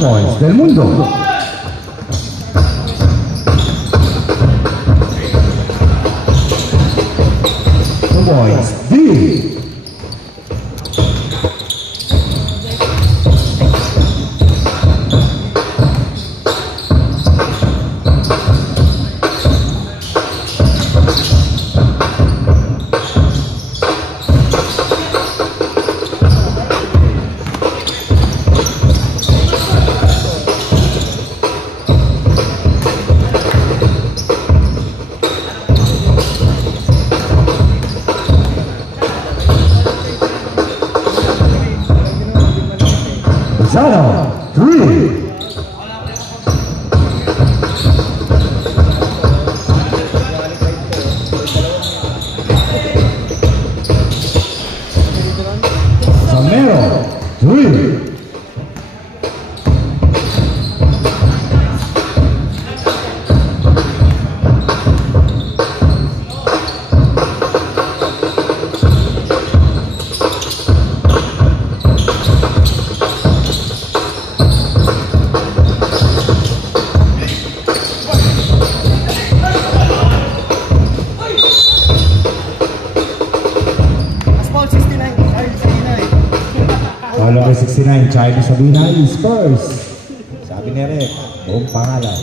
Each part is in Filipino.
points del mundo. Two points, D. Zano, 3. Zamero, 3. Follow by 69, China Sabina is first. Sabi ni Rep, buong pangalan.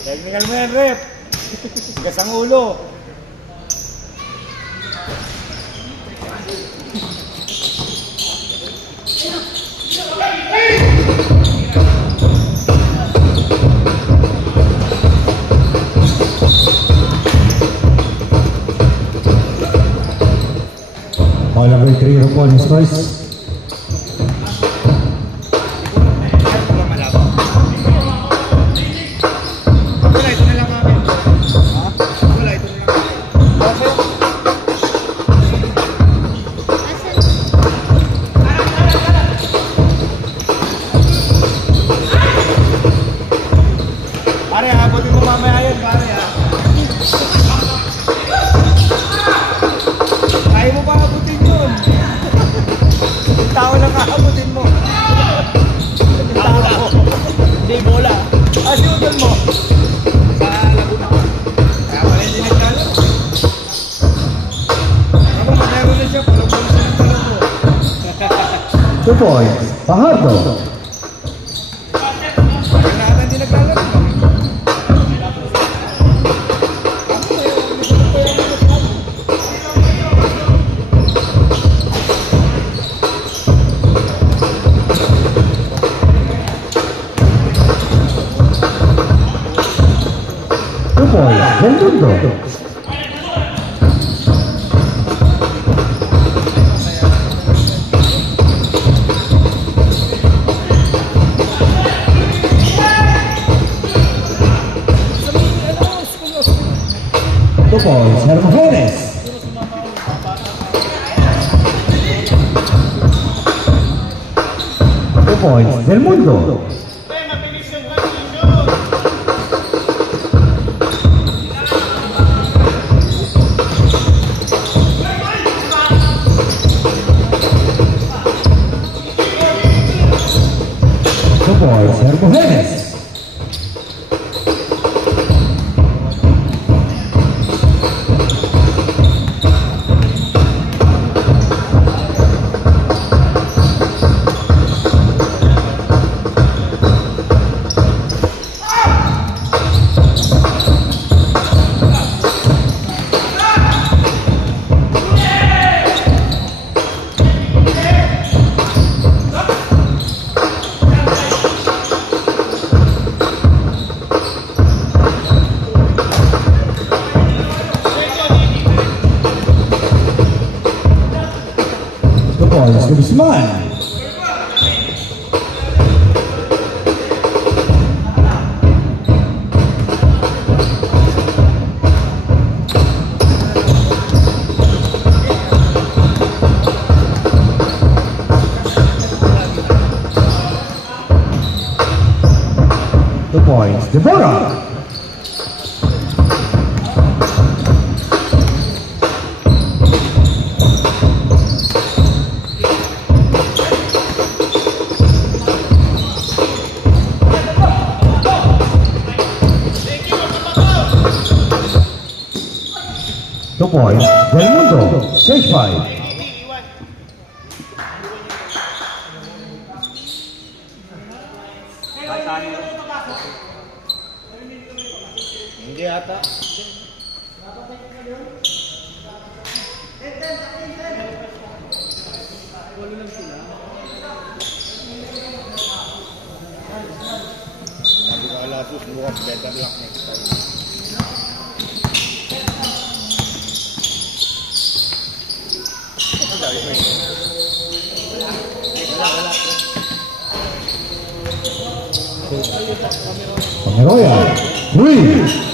Technical man, Rep. Tigas ang ulo. Ball number 3, Rupon is first. Wala, ito na lang namin. Ha? Wala, ito na lang. Pare, abutin mo mamaya yan, pare, ha? Kaya mo ba abutin yun? Yung tao lang aabutin mo. Yung tao. Hindi, bola. Siutan mo. Sa Laguna. Kaya pala hindi nagkala. Ako, matero na siya. Palo-palo siya ng talo mo. 2 points, Fajardo. Kaya natin hindi nagkala. 2 points del mundo. Two points, Hermogenes. 2 points del mundo. Boys, Hermogenes. Points to Guzman. points. Deborah. 2 points, Del Mundo, stage 5. Hindi ata. Hindi ka alasus, bukas better luck next time. Pomeroy, 3.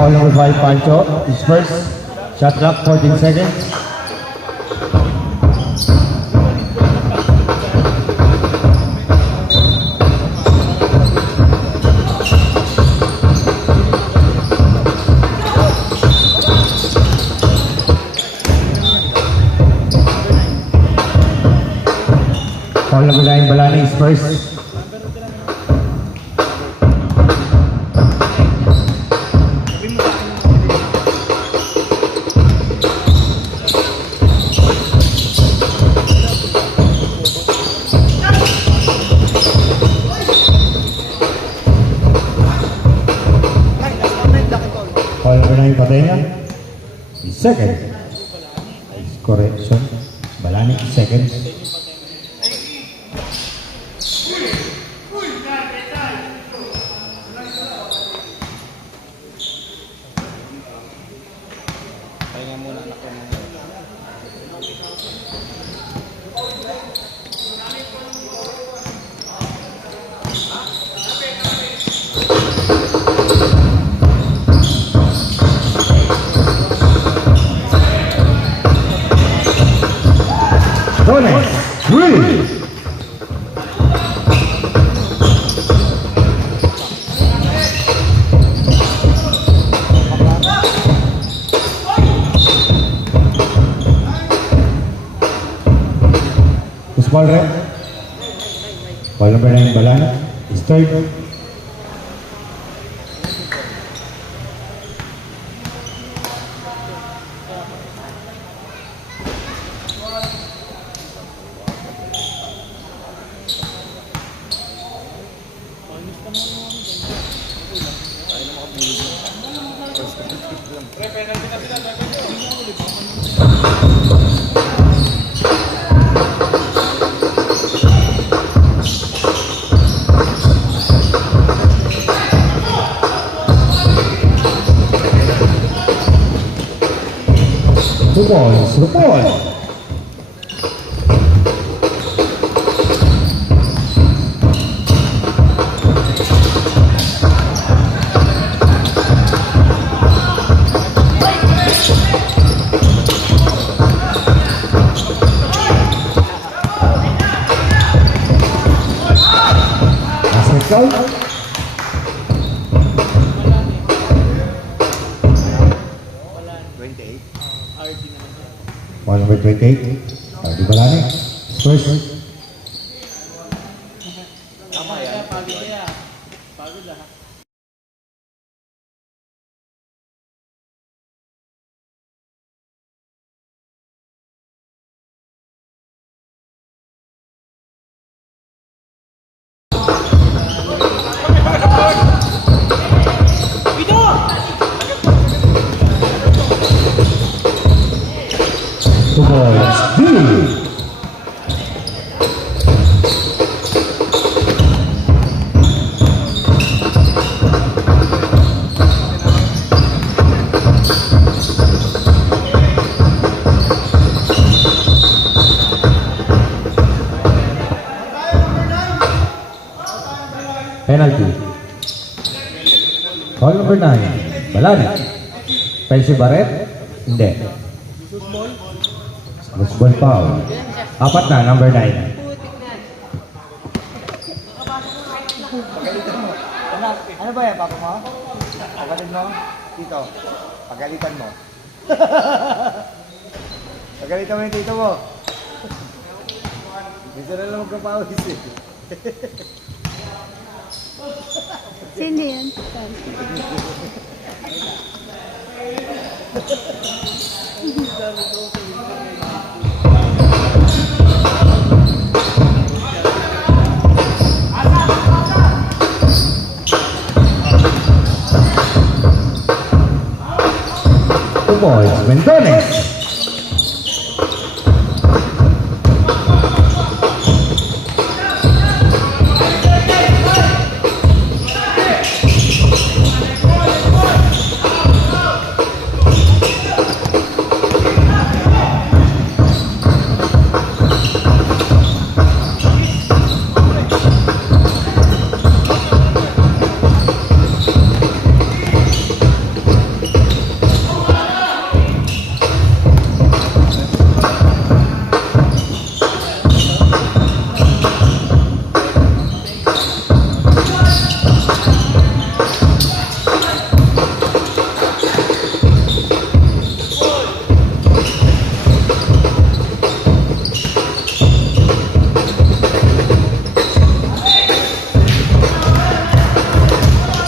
Foul number 5, Pancho. His first shot clock, 14 seconds. Foul number 9, Balani. His first. Foul number 9, Patenga. His second. Correction. Balani, second. Pahinga muna anak ko mga. Bonus, 3. Ball rep. Ball number 9, Balani. His third. Two balls to the ball. Basket count. Ball number 28, Ardi Balani. First. Tama yan. Two balls. Deal. penalty. Foul number 9. Balan. Pensi Barret? Hindi. Loose ball foul. Apat na, number 9. Pagalitan mo. Ano ba yan, papa mo? Kapatid mo? Tito. Pagalitan mo. Pagalitan mo yung tito mo. Gusto na lang magkapawis eh. Sino yan? Two points, Mendones.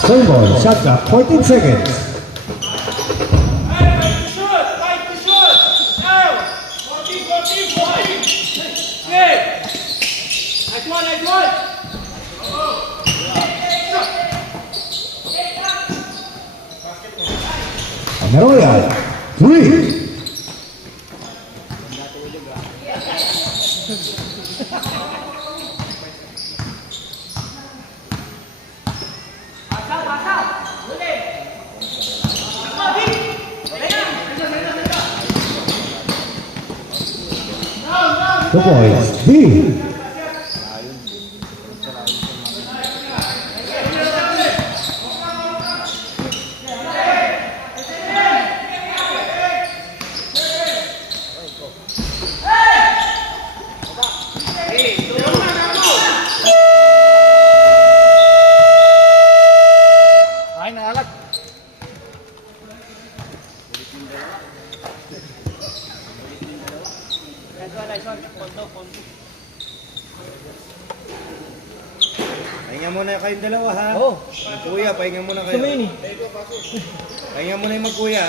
Same ball, shot clock, 14 seconds. Royal, 3. Two points, B. Ay, nakalat. Pahinga muna kayong dalawa ha. Oo. Kuya, pahinga muna kayo. Sumini. Pahinga muna yung magkuya.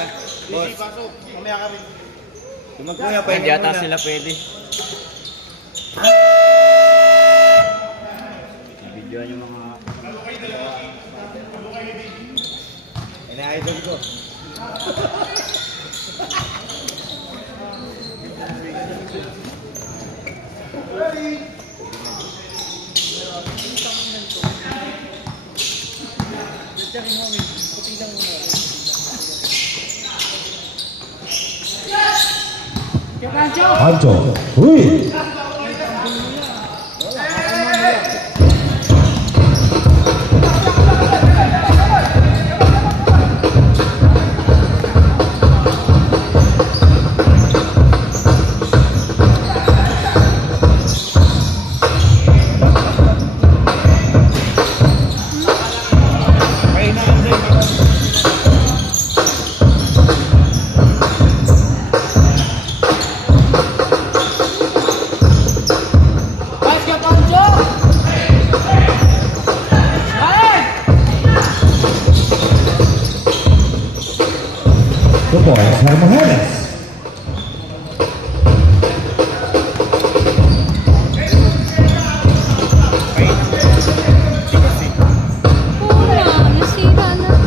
Boss. Mamaya ka rin. Yung magkuya, pahinga muna. Sila pwede. Videoan yung mga... Ina-idol ko. Ancho, 3. Two points, Hermogenes. Kuya, nasira na ako.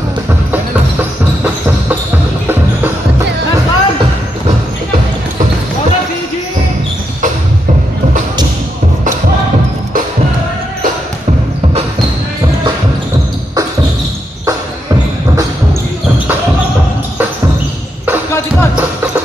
Cut!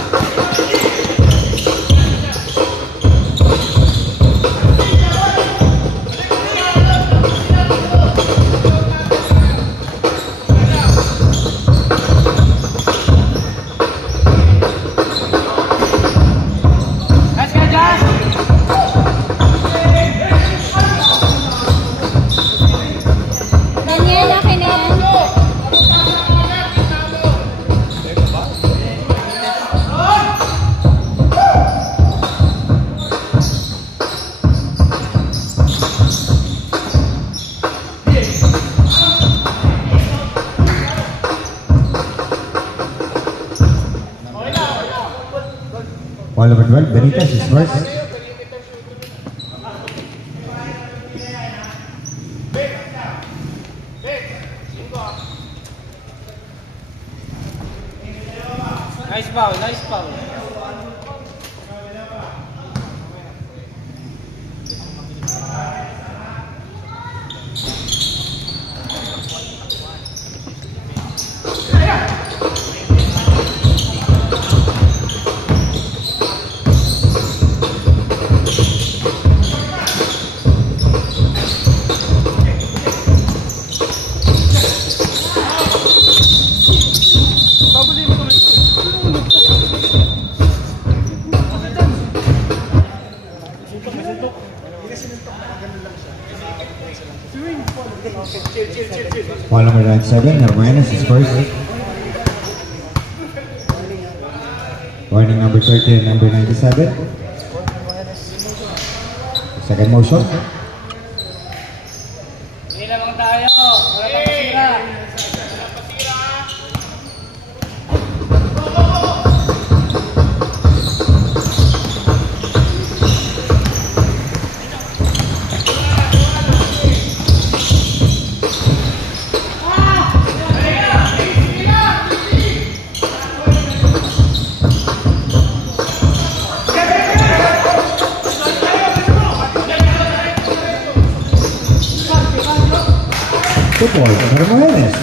Ball number 12, Benitez is first. Nice foul, nice foul. Ball number 97, Hermanes is first. Warning number 30 and number 97. Second motion. Hindi lamang tayo. Wala pang pasira. Football, Hermanes.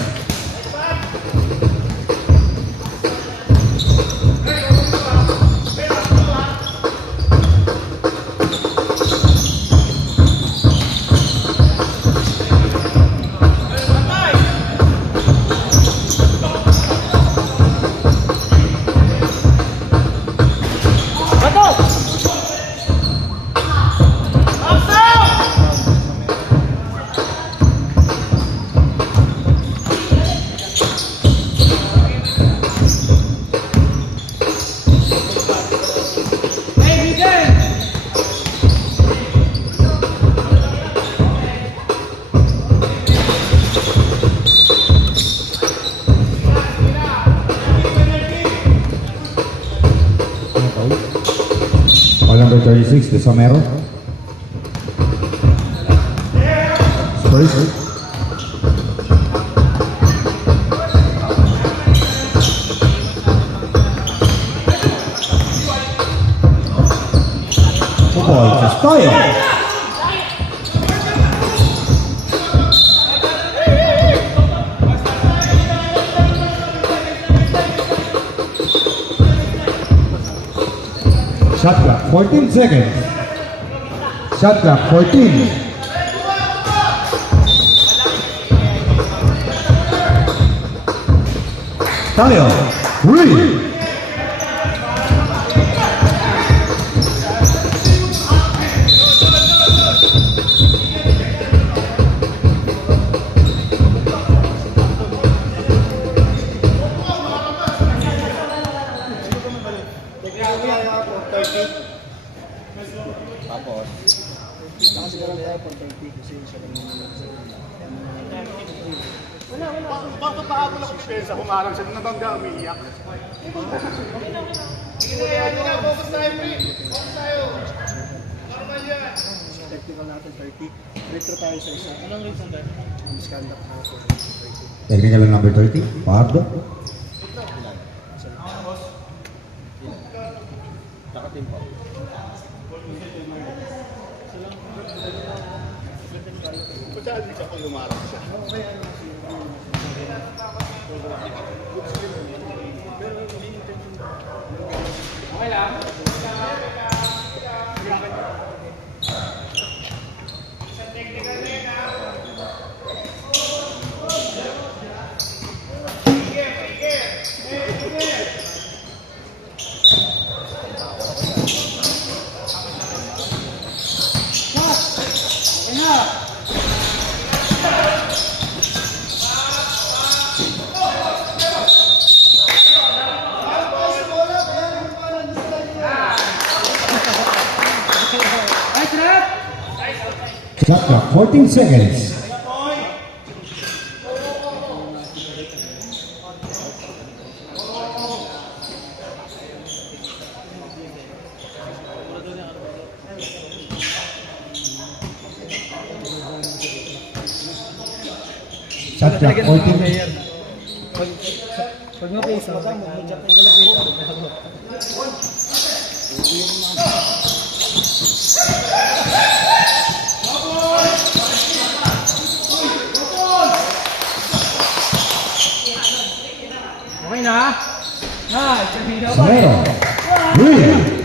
Ball number 36, De Somero. Spurs. Football, Castayo. Shot clock, 14 seconds. Shot clock, 14. Tayo, 3. Bakit pahabol ako sa humarang siya nabangga umiiyak? Hindi na, focus tayo, pre. Focus tayo. Normal yan. Technical natin 30. Retro tayo sa isa. Anong retro tayo? Misconduct na ako. Technical number 30, Pardo. Nakatim pa. Saan dito ako lumarang siya? Okay lang. Shot clock, 14 seconds. Shot clock, 14. Pag na-place mo, mag-chat na galaw. Okay na? Sabihin na ba? Somero. Three.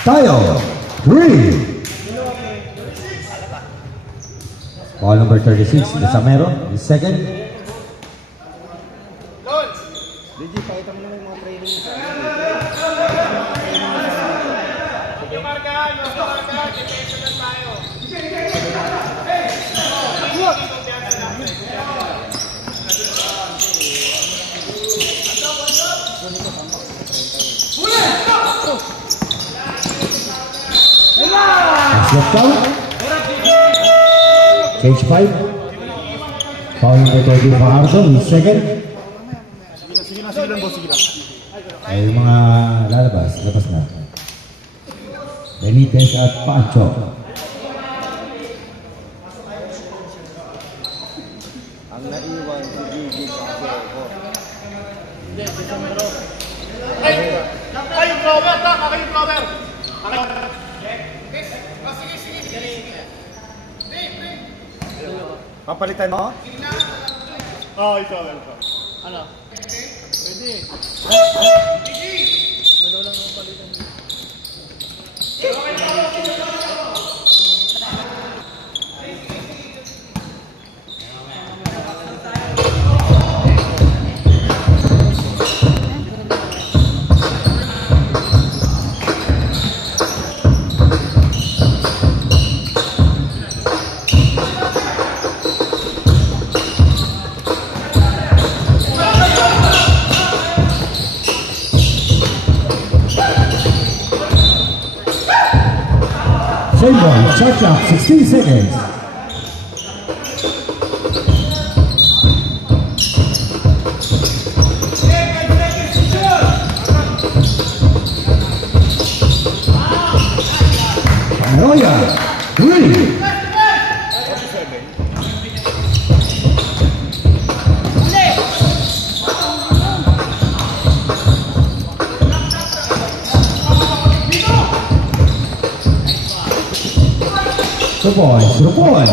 Style. Three. Ball number 36, Samero. His second. Legit, pakita mo naman yung mga training mo sa Left out. Change 5. Foul number 30 Fajardo. His second. Sige lang boss, sige lang. Ay mga lalabas. Labas na. Benitez at Pancho. ang naiwan si Gigi Paco. Kayo flower, kayo flower. Papalitan mo? Oh, ikaw. Ano? Pwede. Dalawa lang ang palitan. Same ball. Shot clock. 16 seconds. Arroyo. 3. The boys, the boy.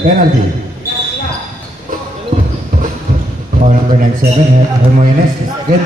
Penalty. Foul number 97, Hermoines. Good.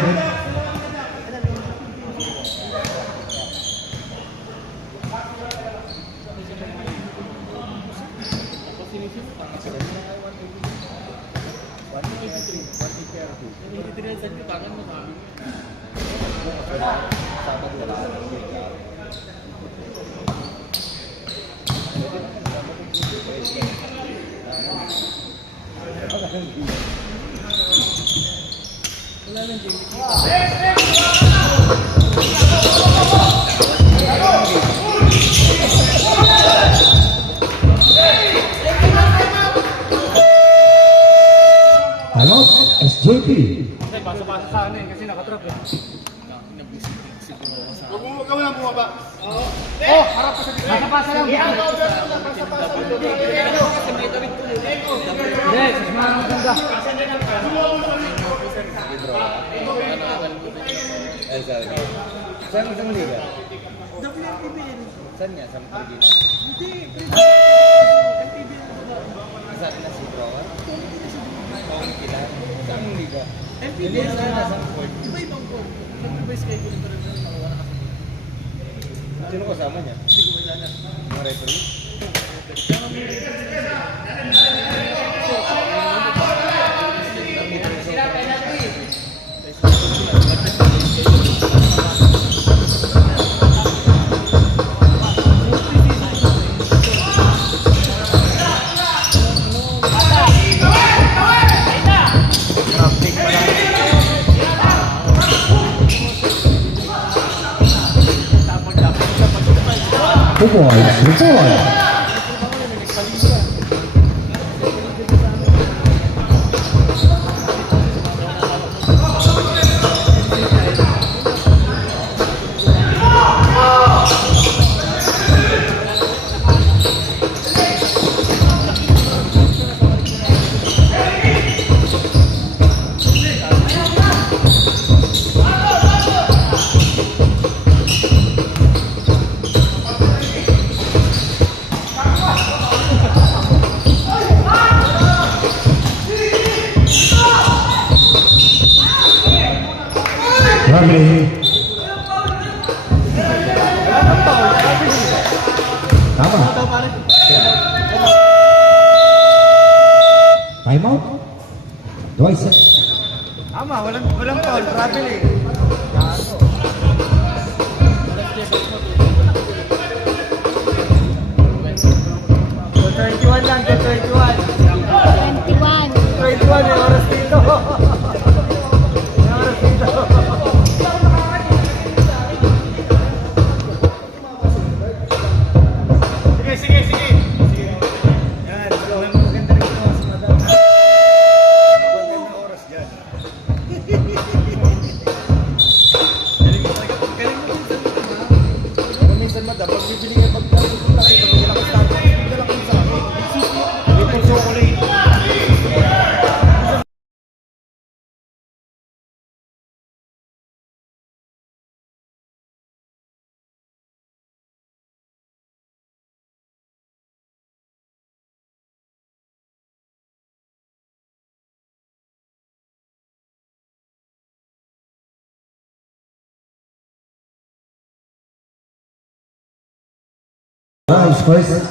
Timeout, SJP. Pasa-pasa sa ano kasi nakatrap eh. Huwag ka lang bumaba. Harap ka sa gitna. Pasa-pasa lang. Hindi, mas maganda. Saan mo sa Liga? Saan niya? Sa Marikina? Hindi. Sa atin na si Browan? Saan yung Liga? Hindi na nasa court. Iba-ibang court. Iba-ibang schedule ito rin. Sino kasama niya? Hindi ko kilala. Mga referee? Two boys, report. Lovely. Tama. Time out. Twice. Tama, walang foul. Travel eh. So, 21 lang, 21. 21. 21 yung oras dito. Yung oras dito. Sige. Yan, so, maganda rin ito si Madam. Maganda oras dyan. Galing mo minsan, Madam. Pag bibili kayo pagpunta kayo, pag malakas tayo, bibigyan lang kayo sa akin. Ito chocolate. Nice first.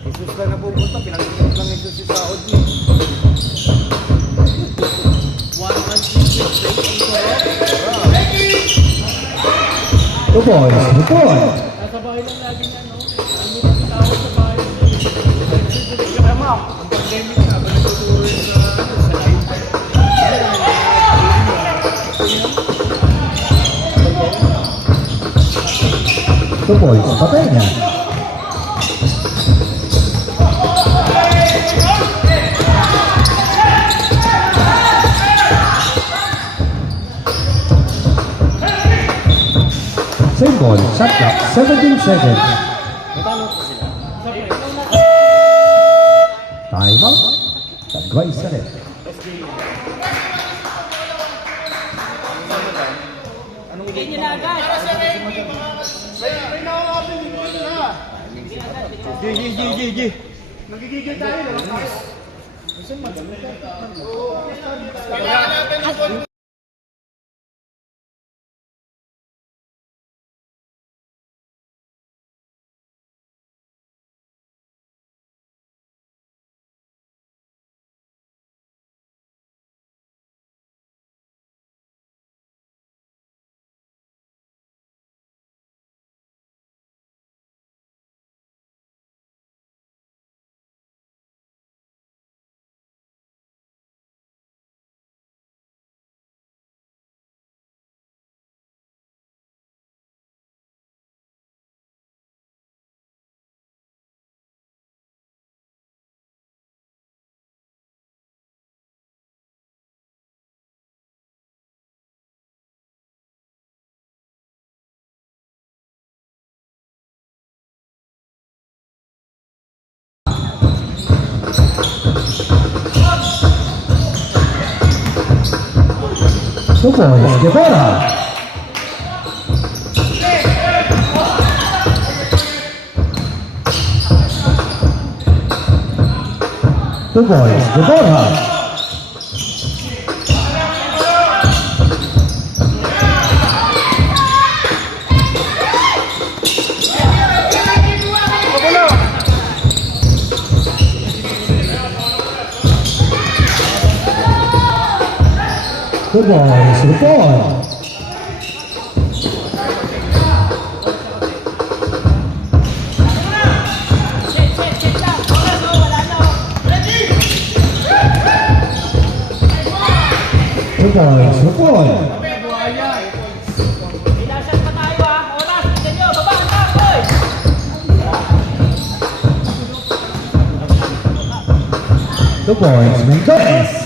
Jesus ka na pupunta, pinag-iinit lang ito si Saod niya. Two boys, report. Nasa bahay lang lagi niya, no? Ang muna si Saod sa bahay. Ang pandemic na, ba nagtutuloy sa Two boys, patay na. Same ball, shot clock, 17 seconds. Time out. Tagway sa rin. G. Nagigigil tayo, lang tayo. Two boys, Guevara. Two boys, Guevara. 2 points to 4. Two points to 4. Two points, Mendoza.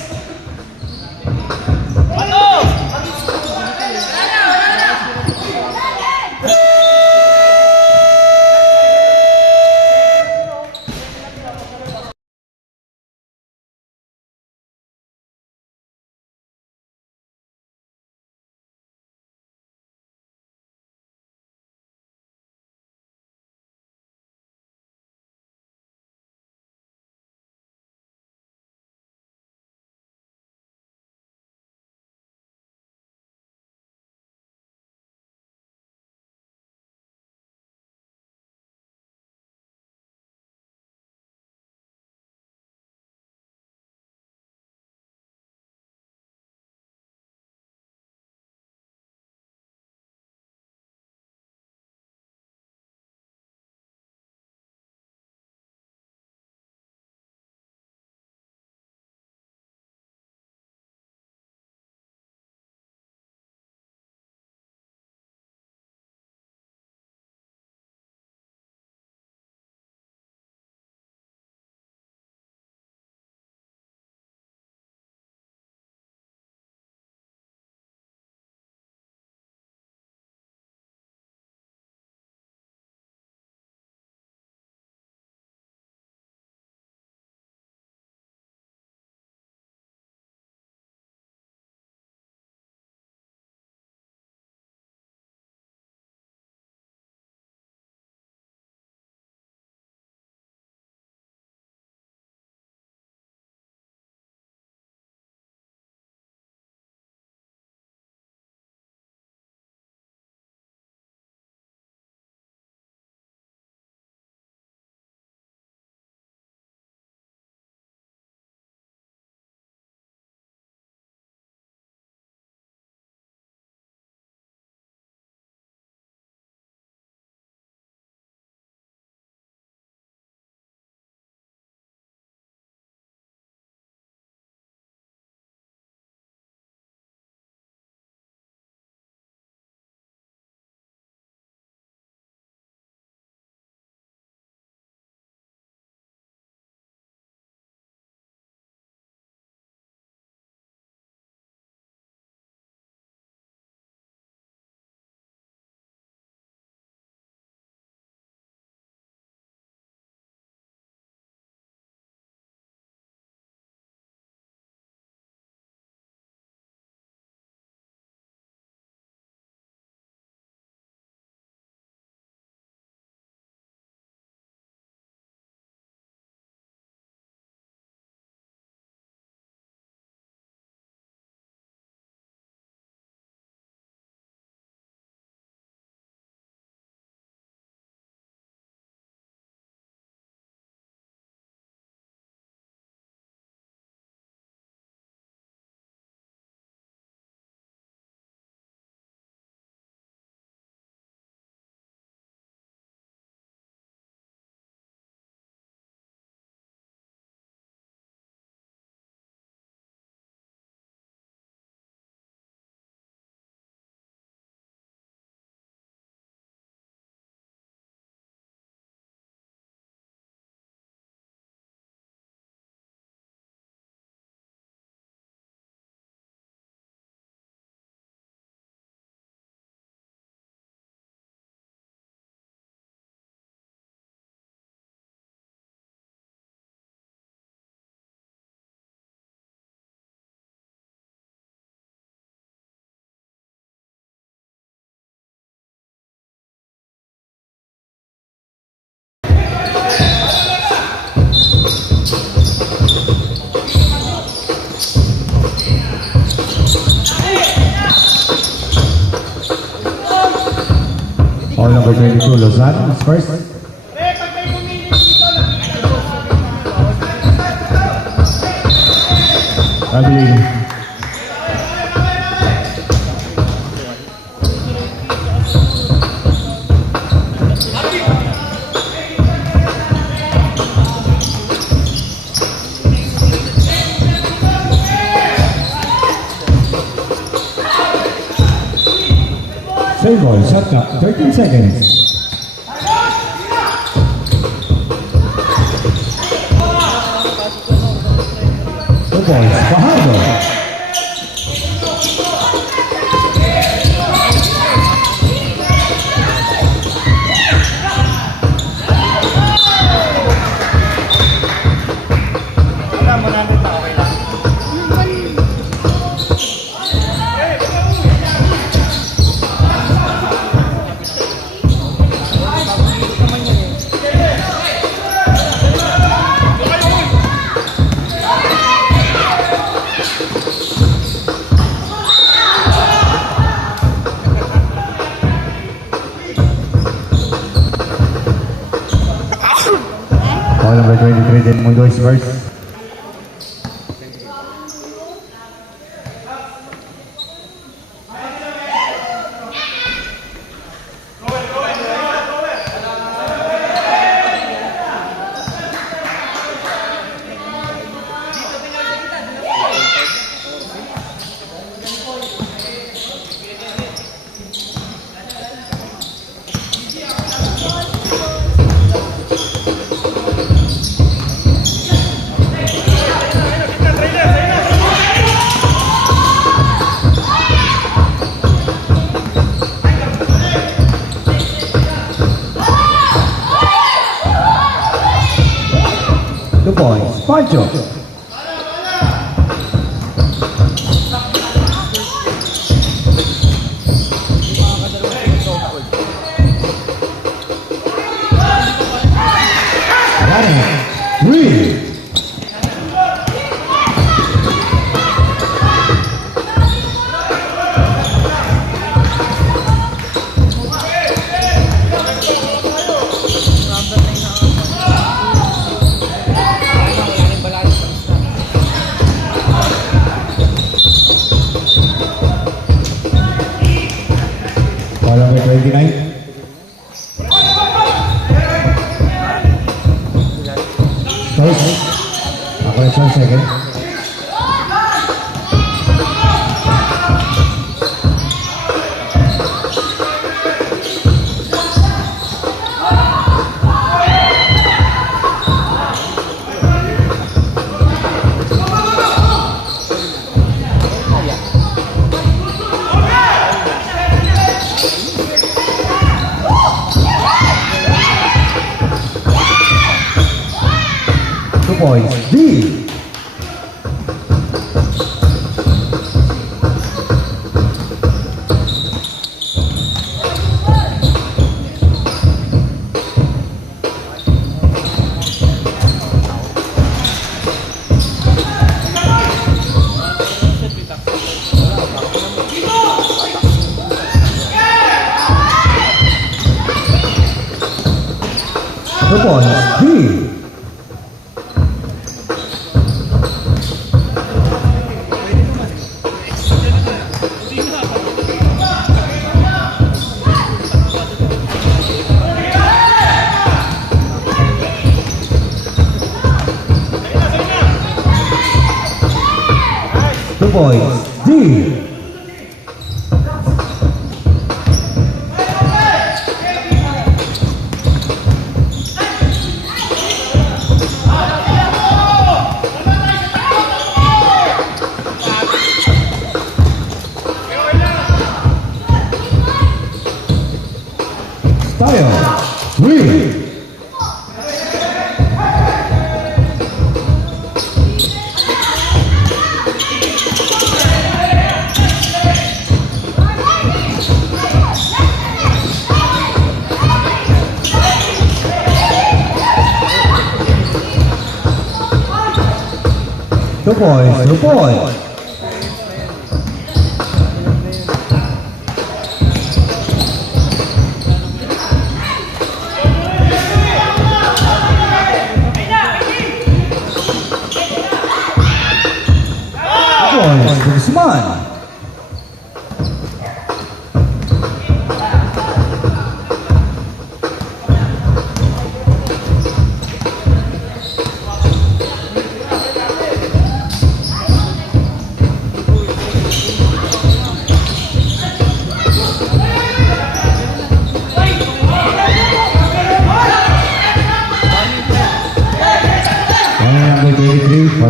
All number 22, Lozan is first. Traveling. Same ball, shot clock, 13 seconds. Two points, Fajardo. Wala, 100 na, okay lang. Ball number 23, Del Mundo is first. Two points, Pancho. Three. Ball number 29. First, operation second. Two points, D. Two points, D. Two points, D. Style, three. Two points, 2 points. Guzman.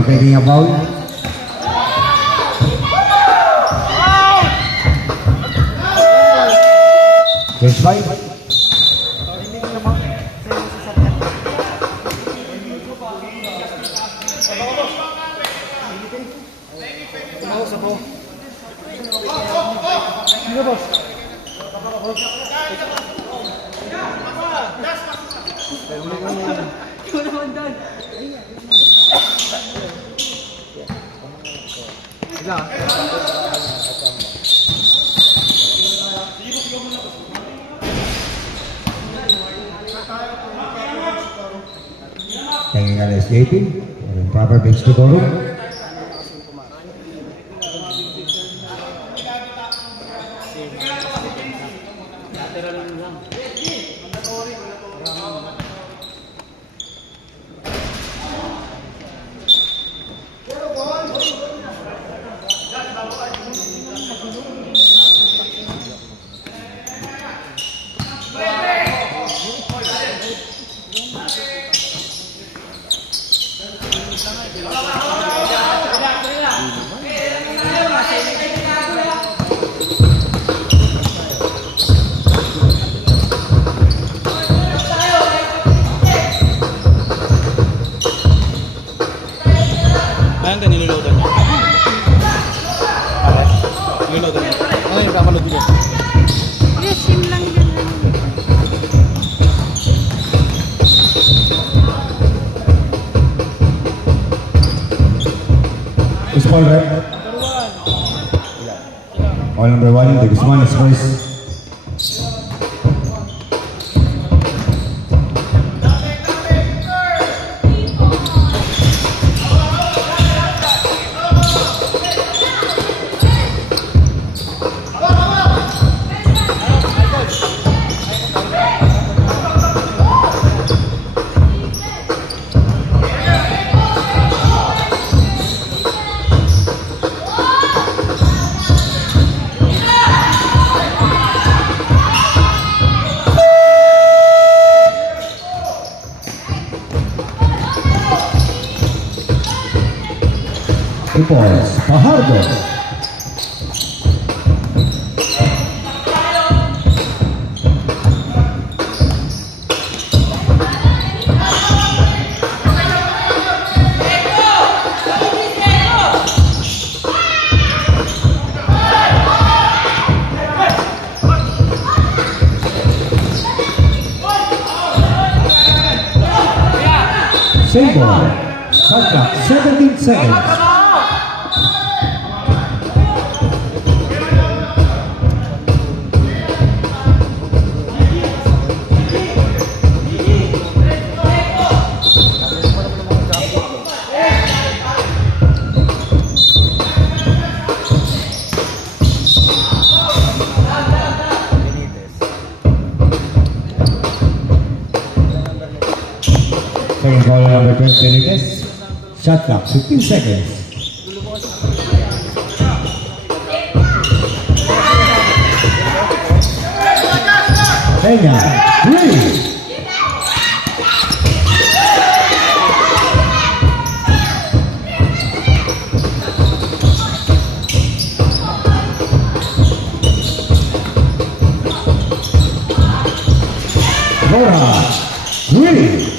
taking a foul. Change five. Taking an escaping. Proper bench to go room. Ayan ka niluluto niya. Niluluto niya. Ano yung kakalog niya? Yes, yun lang yun. Who's ball rep? Ball number 1, the Guzman is first. Reports, Fajardo. Same ball. Shot clock, 17 seconds. Second ball number 20 Benitez. Shot clock, 15 seconds. Peña, 3. Mora, 3.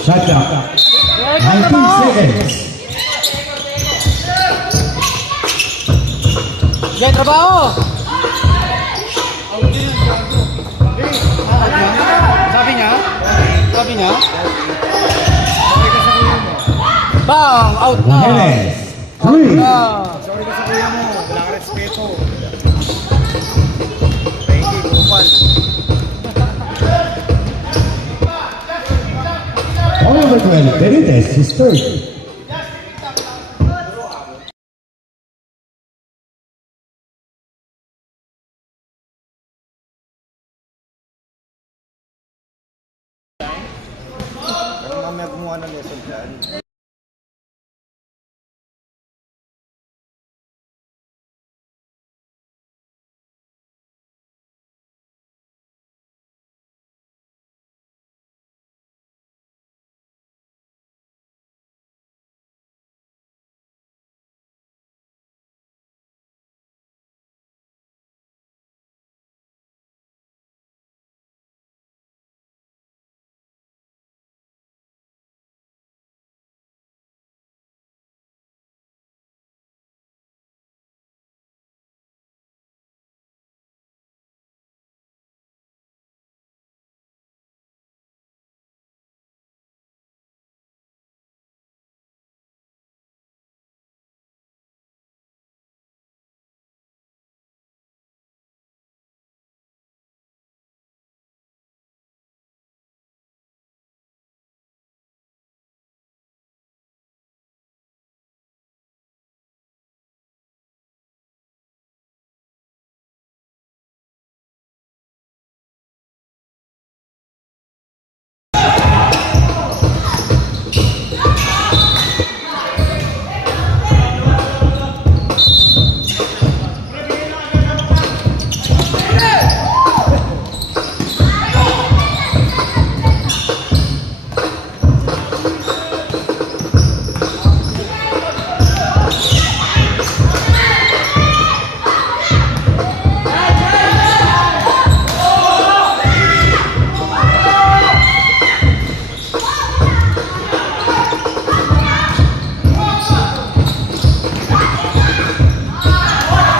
Shot clock, 19 seconds. Yan, trabaho! Sabi niya? Sabi niya? Bang! Out na! Jimenez, 3. Sorry ka sa kuya mo. Wala ka respeto. Thank you, Gopal. Ball number 12 Benitez is third. Mamaya gumawa ng lesson plan.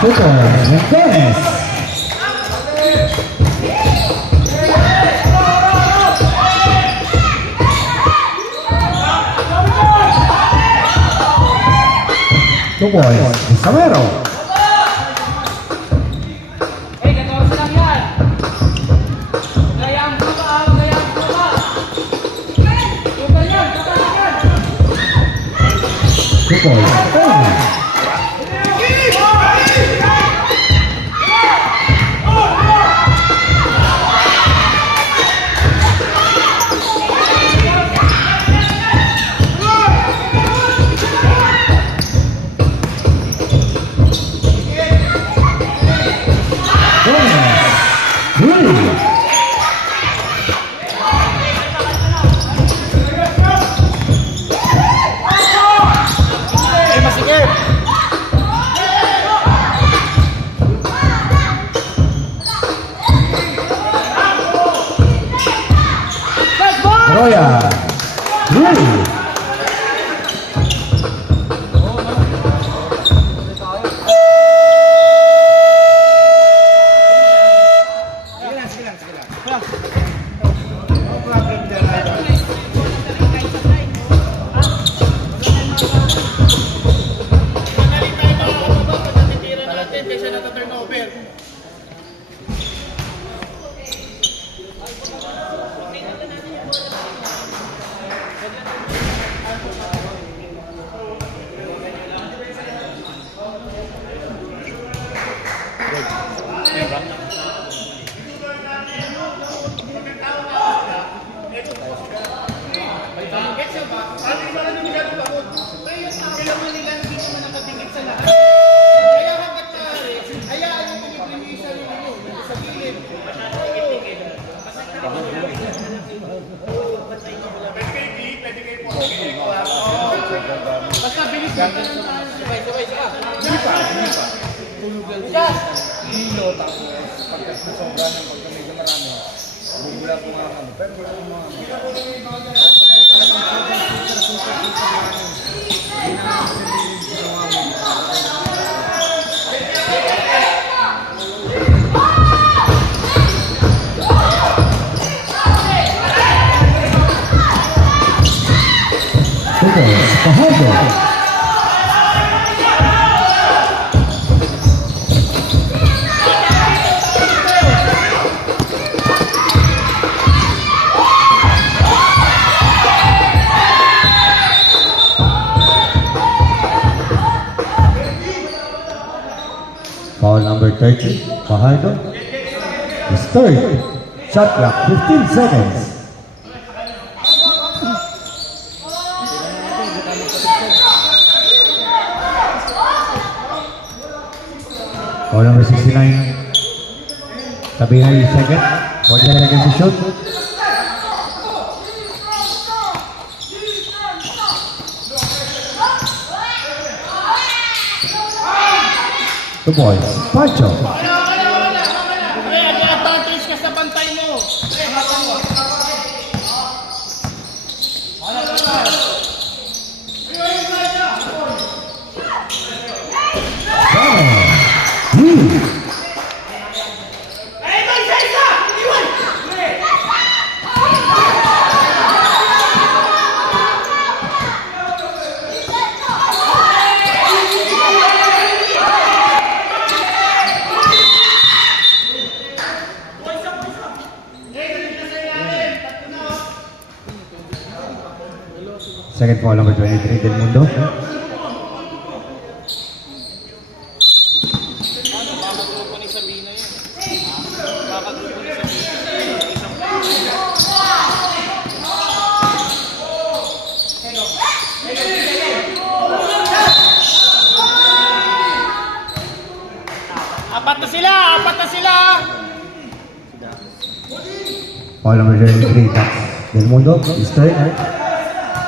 2 points. Mendones. Two points. Samero. Eh, 14 lang yan. Gayang buka, gayang buka. Tugal yan, tugal yan. 2 points. Ernie. Eh, masikip! Roya. Rui. No problem there, idol. Magaling tayo makakababa pag natitira natin kaysa nata-turnover. Kaya hanggat maaari, hayaan nyo kung i-premisa ninyo sa gilid. Basta bilis ka lang tayo. Sabay, saka. Hilo, tapos pagkat nasobra ng pagka medyo marami, bumula po nga kami. Pero wala po mga Two points. Fajardo. Foul number 30, Fajardo. His third. Shot clock, 15 seconds. Foul number 69. Sabinay, second. 40 seconds to shoot. Two points. Pancho. May advantage ka sa bantay mo. Second foul number 23, Del Mundo. Makagrupo ni Sabina yun. Makagrupo ni Sabina. Apat na sila! Foul number 23, Dax Del Mundo. His third.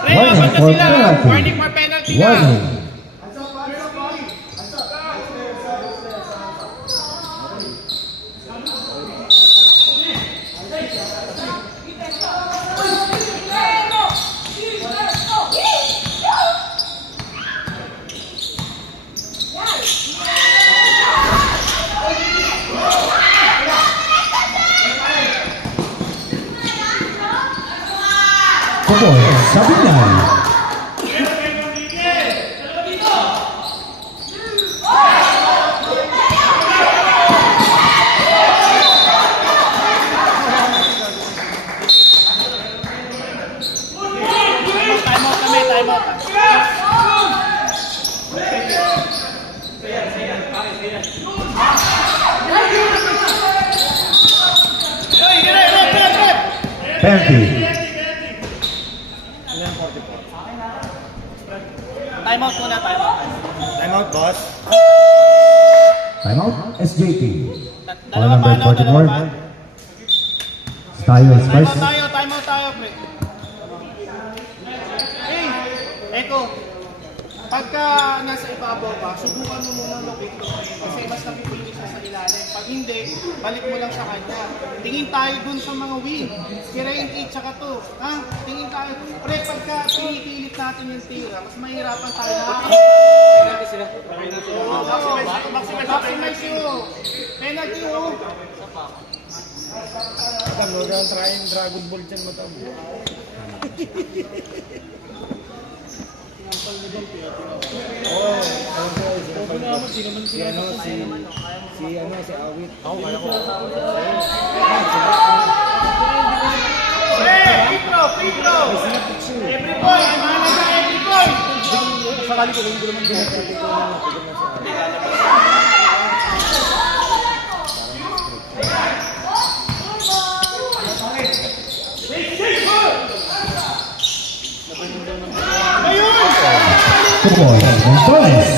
Warning Apat na for sila! penalty. Warning for penalty na! Warning. Sabinay. Time out kami, time out. Penalty. Time out muna, time out. Time out, boss. Timeout, SJT. All Dalawa number pa, no? 44. Dalawa pa. Tayo is Time first. out tayo, pre. Hey, Eko. Pagka nasa ibabaw ka, subukan mo muna locate to. Kasi mas napipili siya sa ilalim. Pag hindi, balik mo lang sa kanya. Tingin tayo dun sa mga wing. Kira yung 8 tsaka to. Ha? Tingin tayo. Pre, pagka pinipilit natin yung tira, mas mahirapan tayo na. Penalty sila. Maximize yun. Penalty yun. Ano daw trying Dragon Ball dyan matabo. Free throw, free throw. Every point, mahalaga every point. Sakali ko hindi naman ginagawa ko. Two points. Montones.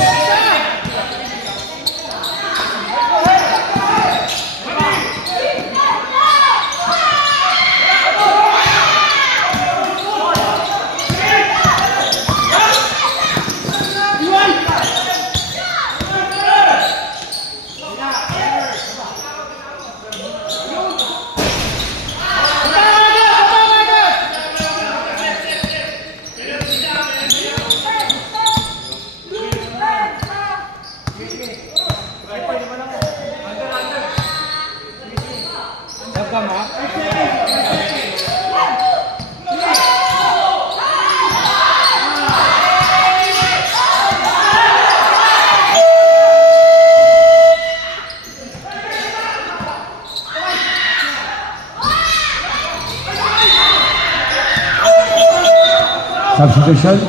Substitution.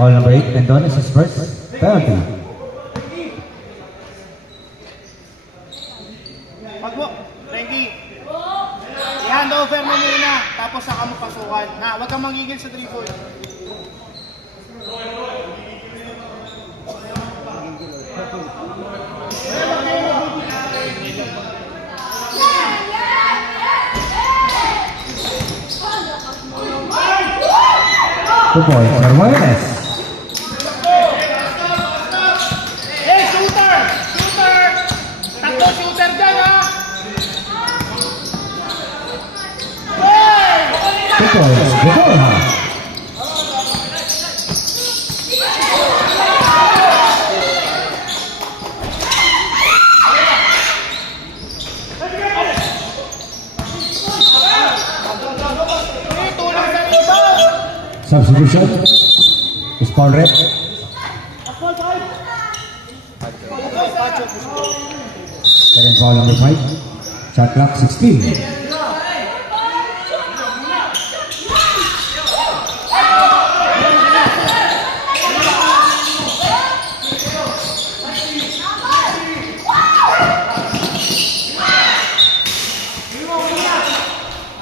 All number 8, Mendones is first. Penalty. Wag mo, Frankie. I-hand over mo muna, tapos saka mo pasukan. Na, wag kang magigil sa 3 point. Two points. Arwanes. Hey, shooter! Shooter! Tatlo shooter dyan, ha? Hey! Two points. Gedorha. Hey, tulang sa rebound! Substitution. Spawn rep. Second foul number 5. Shot clock 16.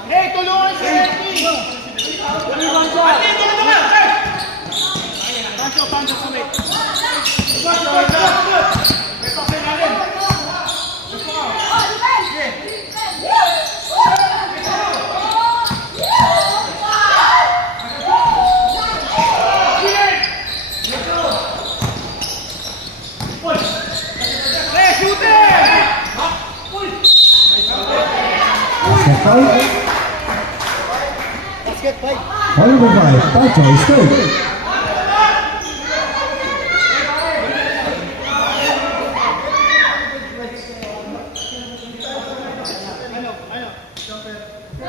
Hey, tulungan si Ernie! Pancho, sumit. Hey, shooter! Basket foul. Basket, fight. Foul number 5. Pancho is third.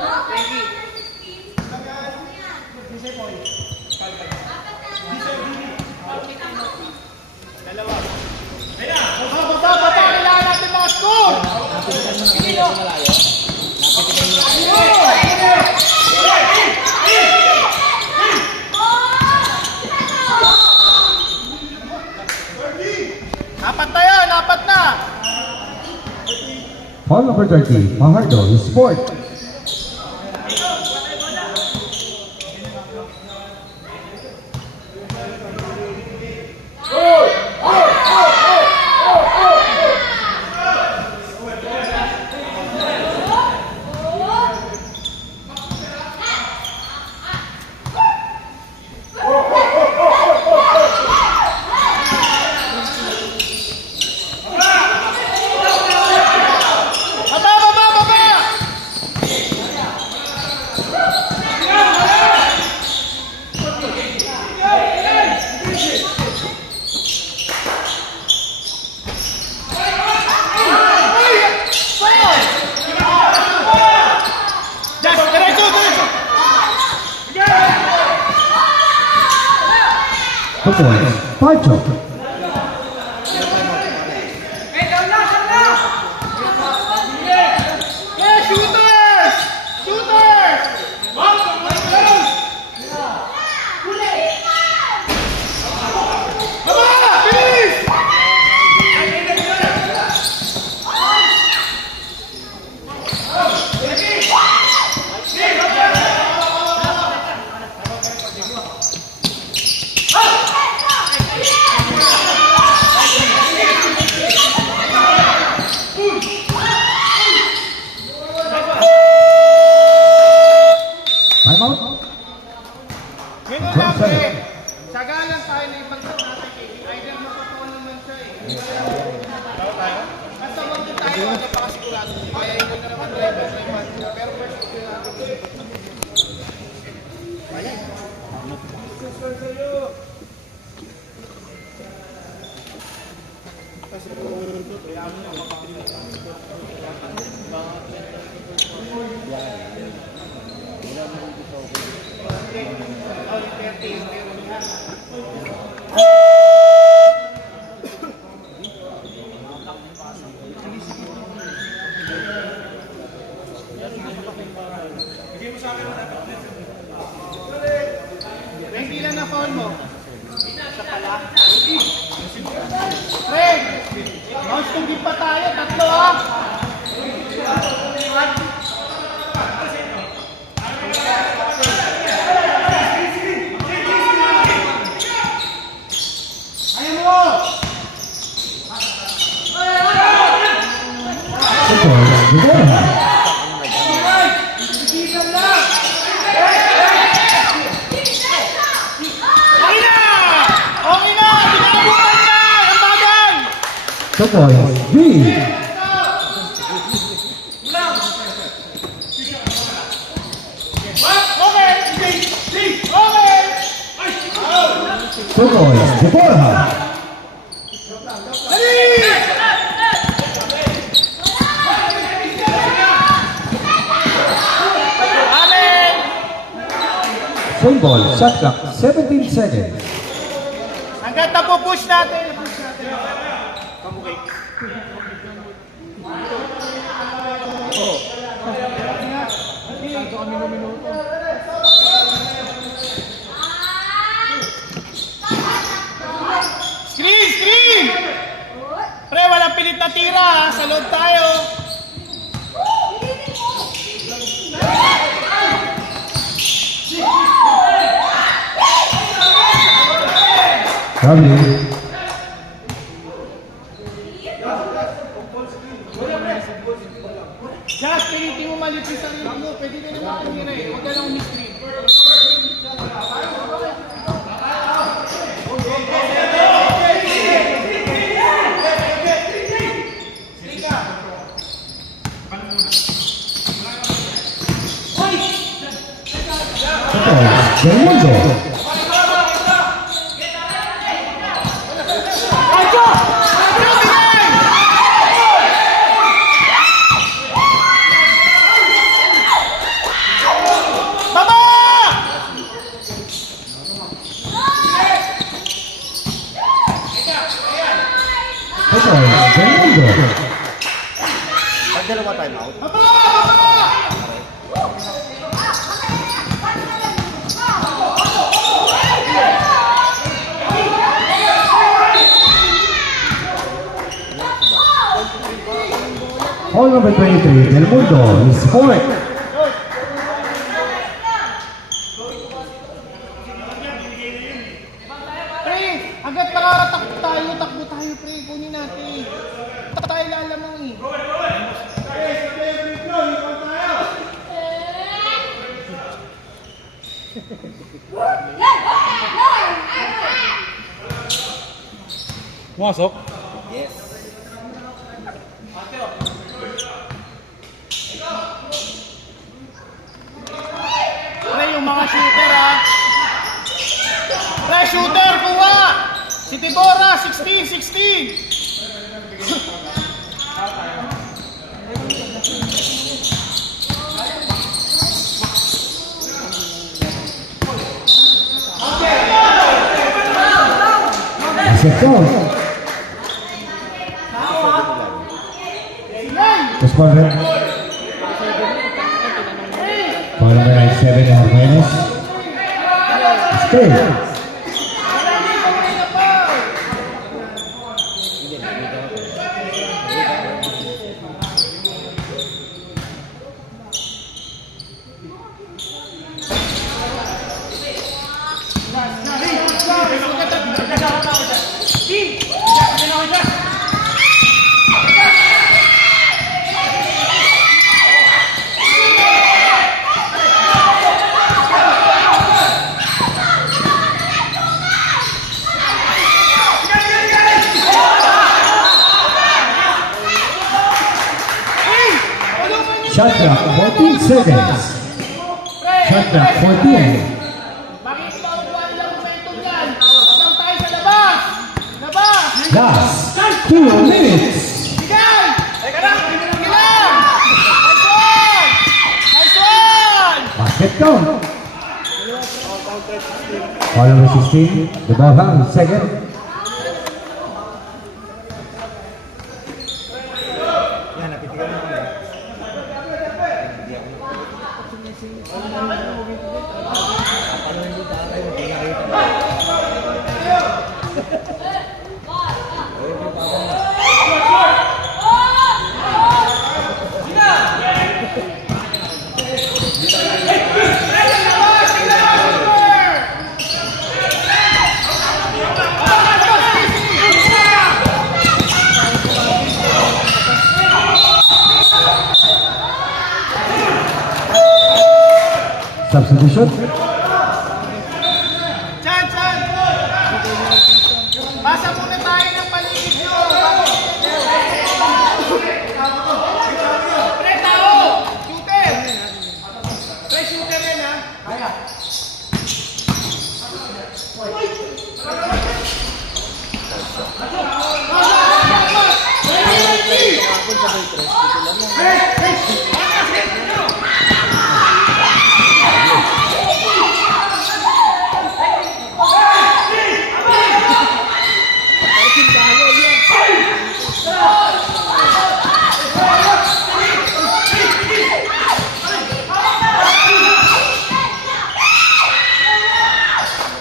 Frankie, Apat na yan, apat na! Foul number 30, Fajardo Sport. Baba, baba, baba! Just, diretso, diretso! 2 points, Pacho. Yeah, shooters! Shooters! Baba! Bilis! Timeout. Ganun lang eh. Sagalan tayo na ibang sa natin eh. Either mapatuwa naman siya eh. Basta wag din tayo, napakasigurado. Kaya ikaw na naman driver may man. Pero first ko sila ako. Hindi lang na phone mo. Isa pala. Fred! Mouse to give pa tayo. Tatlo ah! Ayaw mo! 2 points, Rivera. Okay na! Okay na! Pinabutan na! Ambagan! 2 points, V. Okay! Okay! 2 points, Deborah. Amen! Same ball, shot clock, 17 seconds. Hanggang tapo-push natin. Push natin. Pamukay. Screen! Screen! Pre, walang pilit na tira ha. Sa loob tayo. W. Just, pilitin mo malit yung sarili mo. Pwede ka naman kanina eh. Huwag ka lang umiscreen. Del Mundo. dalawa time out. All number 23, Del Mundo is fourth. Pre, hanggat nakakatakbo tayo, takbo tayo, pre. Kunin natin. Tayo lalamang eh. Pumasok? Pre, yung mga shooter ha. Pre, shooter, kuha! Si Tibora, 16. Sector. Just one red. Foul number 97 and minus. Stay. Shot clock, 14 seconds. Shot clock, 14. Makikita ko buwan lang momentum yan. Habang tayo sa labas. Labas! Last 2 minutes. Bigay! Teka lang! Sige lang! Nice one! Nice one! Basket count. Foul number 16. The ball hung, second. Substitution. Chan! Basa muna tayo ng paligid nyo. Pre, tao! Shooter! Pre, shooter rin ha.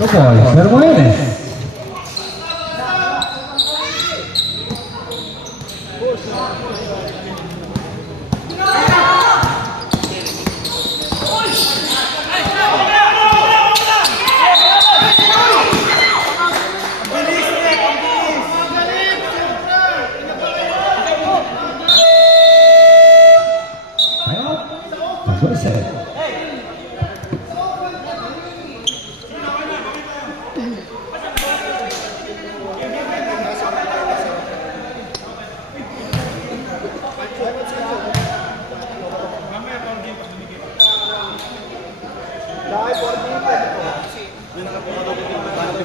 The ball, Bermuenes. That's what I said.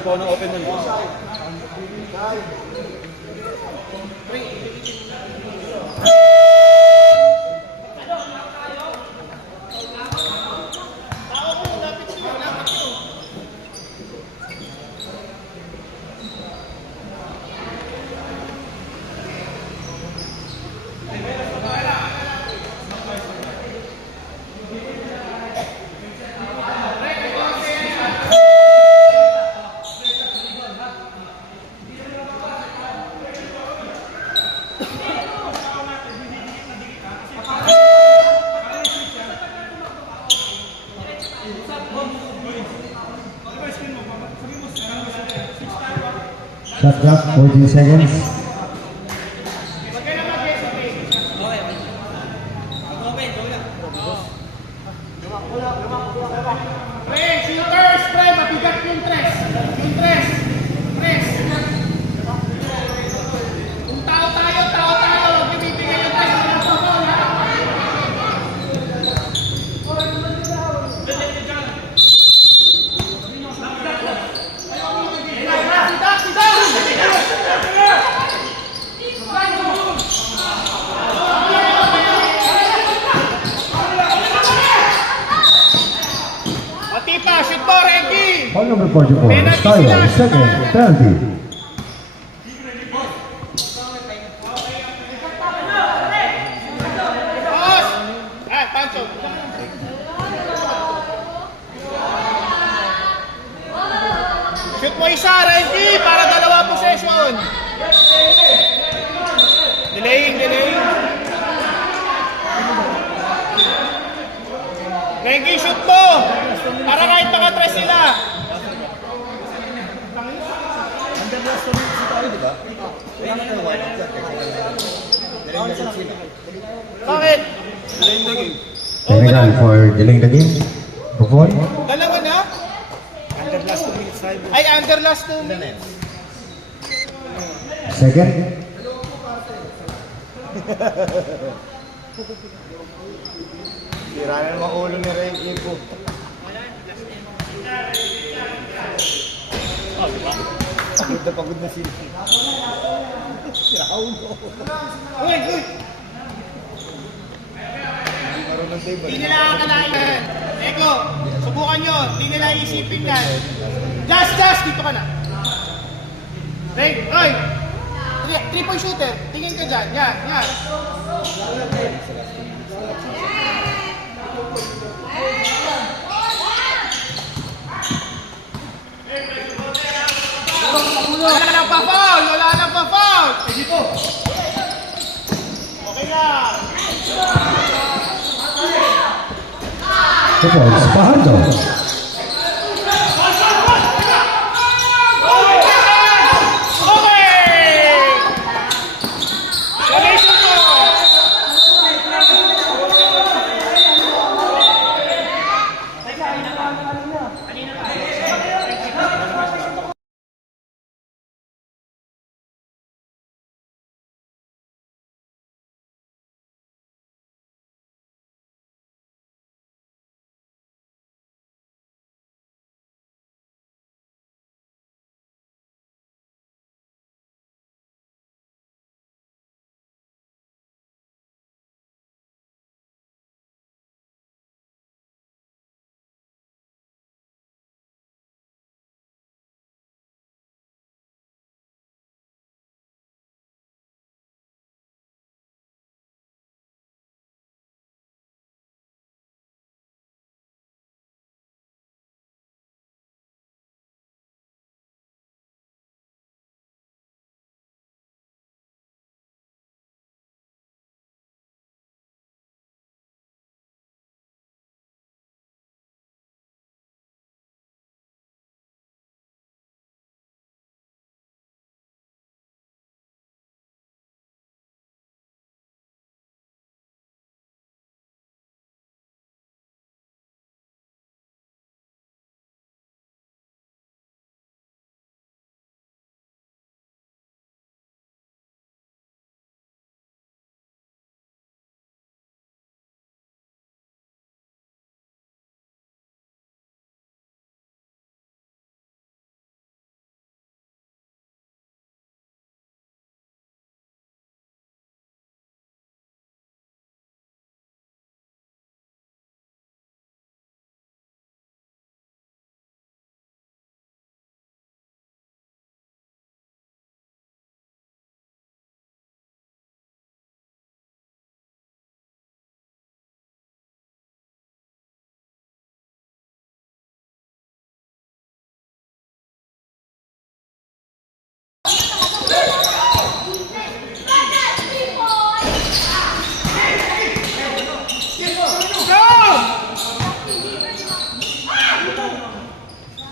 Ng open na nito. Shot clock, 14 seconds. Pre, shooters, pre, mabigat yung tres. Yung tres. Tres. Kung tao tayo, huwag bibigay yung tres. Wala pa ba, wala? Atipa, shoot mo, Reggie! Ball number 44, Stylo, second, penalty. Boss! Pancho. Shoot mo isa, Reggie, para dalawa possession. Delaying. Reggie, shoot mo! Para kahit makatres sila. Bakit? Technical for delaying the game. Buffon. Dalawa na? Ay, under last 2 minutes. Second. Sira na naman ulo ni Reggie po. Pagod na sila. Sira ulo. Uy! Marunong tayo ba? Hindi nila akalain yan. Eko, subukan nyo. Hindi nila isipin yan. Just, dito ka na. Reg, oy! 3-point shooter. Tingin ka dyan. Yan. Wala nang pa-foul! Okay lang. Buffon, Fajardo.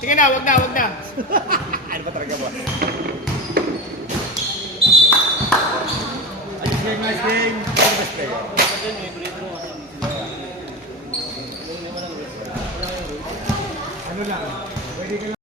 Sige na, wag na, wag na. Ano ba talaga ba? Nice game. Ano lang? Pwede ka